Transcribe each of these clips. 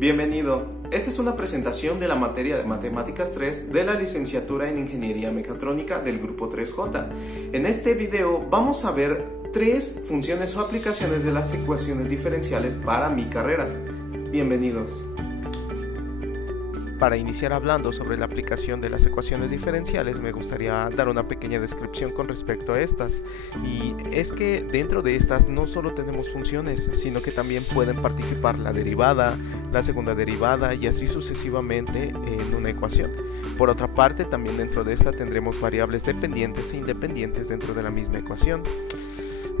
Bienvenido. Esta es una presentación de la materia de Matemáticas 3 de la licenciatura en Ingeniería Mecatrónica del Grupo 3J. En este video vamos a ver 3 funciones o aplicaciones de las ecuaciones diferenciales para mi carrera. Bienvenidos. Para iniciar hablando sobre la aplicación de las ecuaciones diferenciales, me gustaría dar una pequeña descripción con respecto a estas. Y es que dentro de estas no solo tenemos funciones, sino que también pueden participar la derivada, la segunda derivada y así sucesivamente en una ecuación. Por otra parte, también dentro de esta tendremos variables dependientes e independientes dentro de la misma ecuación.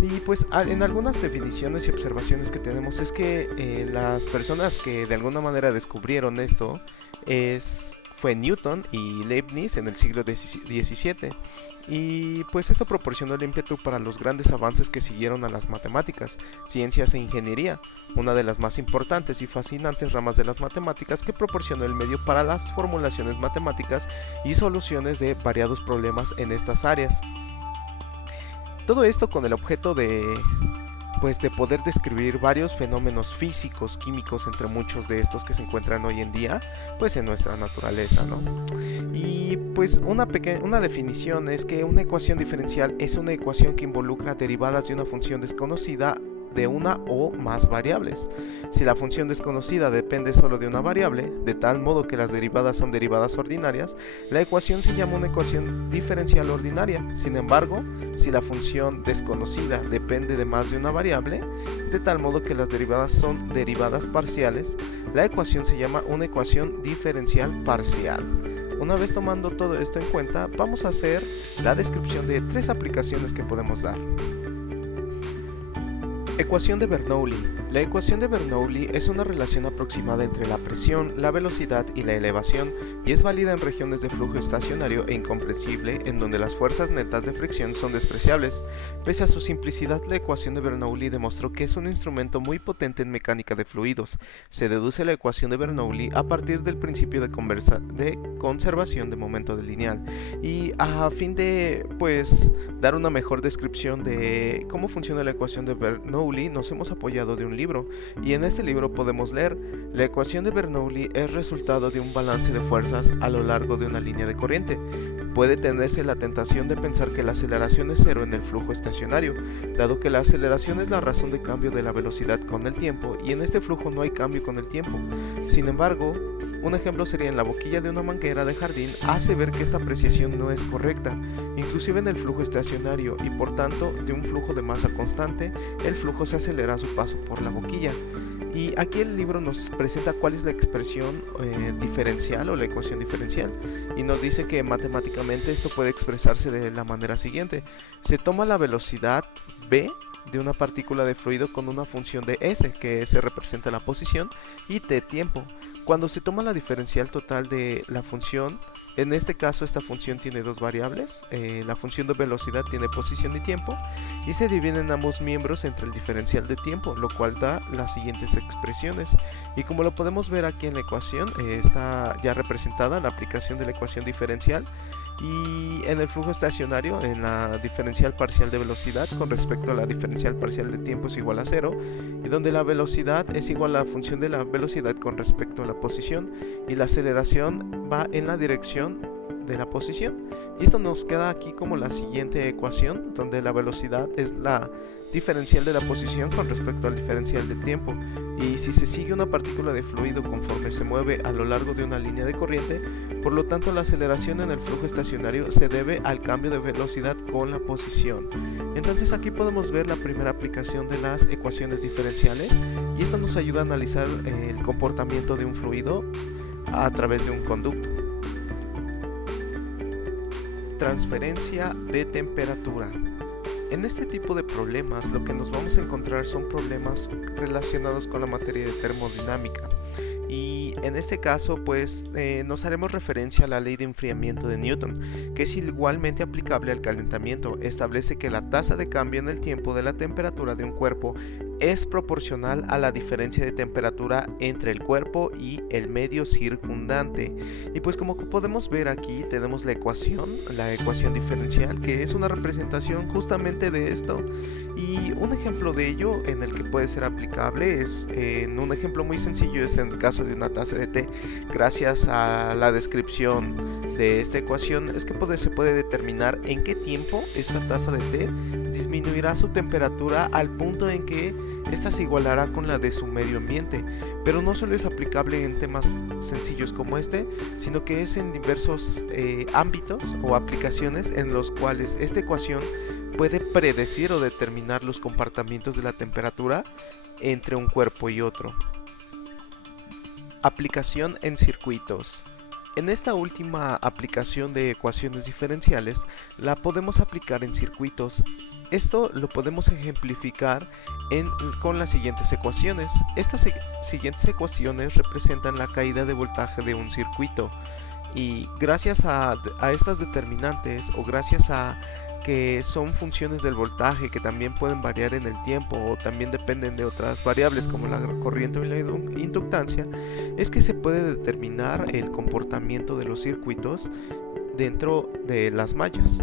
Y pues en algunas definiciones y observaciones que tenemos es que las personas que de alguna manera descubrieron esto fue Newton y Leibniz en el siglo XVII, y pues esto proporcionó el ímpetu para los grandes avances que siguieron a las matemáticas, ciencias e ingeniería, una de las más importantes y fascinantes ramas de las matemáticas que proporcionó el medio para las formulaciones matemáticas y soluciones de variados problemas en estas áreas. Todo esto con el objeto de poder describir varios fenómenos físicos, químicos, entre muchos de estos que se encuentran hoy en día, pues en nuestra naturaleza, ¿no? Y pues una definición es que una ecuación diferencial es una ecuación que involucra derivadas de una función desconocida de una o más variables. Si la función desconocida depende solo de una variable, de tal modo que las derivadas son derivadas ordinarias, la ecuación se llama una ecuación diferencial ordinaria. Sin embargo, si la función desconocida depende de más de una variable, de tal modo que las derivadas son derivadas parciales, la ecuación se llama una ecuación diferencial parcial. Una vez tomando todo esto en cuenta, vamos a hacer la descripción de 3 aplicaciones que podemos dar. Ecuación de Bernoulli. La ecuación de Bernoulli es una relación aproximada entre la presión, la velocidad y la elevación, y es válida en regiones de flujo estacionario e incomprensible en donde las fuerzas netas de fricción son despreciables. Pese a su simplicidad, la ecuación de Bernoulli demostró que es un instrumento muy potente en mecánica de fluidos. Se deduce la ecuación de Bernoulli a partir del principio de conservación de momento del lineal. Y a fin de dar una mejor descripción de cómo funciona la ecuación de Bernoulli, nos hemos apoyado de un libro, y en este libro podemos leer: la ecuación de Bernoulli es resultado de un balance de fuerzas a lo largo de una línea de corriente. Puede tenerse la tentación de pensar que la aceleración es cero en el flujo estacionario, dado que la aceleración es la razón de cambio de la velocidad con el tiempo, y en este flujo no hay cambio con el tiempo. Sin embargo, un ejemplo sería en la boquilla de una manguera de jardín hace ver que esta apreciación no es correcta, inclusive en el flujo estacionario, y por tanto de un flujo de masa constante, el flujo se acelera a su paso por la boquilla. Y aquí el libro nos presenta cuál es la expresión diferencial o la ecuación diferencial, y nos dice que matemáticamente esto puede expresarse de la manera siguiente: se toma la velocidad v de una partícula de fluido con una función de s, que s representa la posición, y t tiempo. Cuando se toma la diferencial total de la función, en este caso esta función tiene 2 variables, la función de velocidad tiene posición y tiempo, y se dividen ambos miembros entre el diferencial de tiempo, lo cual da las siguientes expresiones. Y como lo podemos ver aquí en la ecuación, está ya representada la aplicación de la ecuación diferencial, y en el flujo estacionario, en la diferencial parcial de velocidad con respecto a la diferencial parcial de tiempo es igual a 0, y donde la velocidad es igual a la función de la velocidad con respecto a la posición, y la aceleración va en la dirección de la posición. Y esto nos queda aquí como la siguiente ecuación, donde la velocidad es la diferencial de la posición con respecto al diferencial del tiempo, y si se sigue una partícula de fluido conforme se mueve a lo largo de una línea de corriente, por lo tanto la aceleración en el flujo estacionario se debe al cambio de velocidad con la posición. Entonces aquí podemos ver la primera aplicación de las ecuaciones diferenciales, y esto nos ayuda a analizar el comportamiento de un fluido a través de un conducto. Transferencia de temperatura. En este tipo de problemas lo que nos vamos a encontrar son problemas relacionados con la materia de termodinámica, y en este caso nos haremos referencia a la ley de enfriamiento de Newton, que es igualmente aplicable al calentamiento. Establece que la tasa de cambio en el tiempo de la temperatura de un cuerpo es proporcional a la diferencia de temperatura entre el cuerpo y el medio circundante. Y pues como podemos ver aquí tenemos la ecuación diferencial, que es una representación justamente de esto. Y un ejemplo de ello en el que puede ser aplicable es, en un ejemplo muy sencillo, es en el caso de una taza de té. Gracias a la descripción de esta ecuación es que se puede determinar en qué tiempo esta taza de té disminuirá su temperatura al punto en que esta se igualará con la de su medio ambiente. Pero no solo es aplicable en temas sencillos como este, sino que es en diversos ámbitos o aplicaciones en los cuales esta ecuación puede predecir o determinar los comportamientos de la temperatura entre un cuerpo y otro. Aplicación en circuitos. En esta última aplicación de ecuaciones diferenciales la podemos aplicar en circuitos. Esto lo podemos ejemplificar con las siguientes ecuaciones. Estas siguientes ecuaciones representan la caída de voltaje de un circuito, y gracias a estas determinantes, o gracias a que son funciones del voltaje que también pueden variar en el tiempo o también dependen de otras variables como la corriente o la inductancia, es que se puede determinar el comportamiento de los circuitos dentro de las mallas.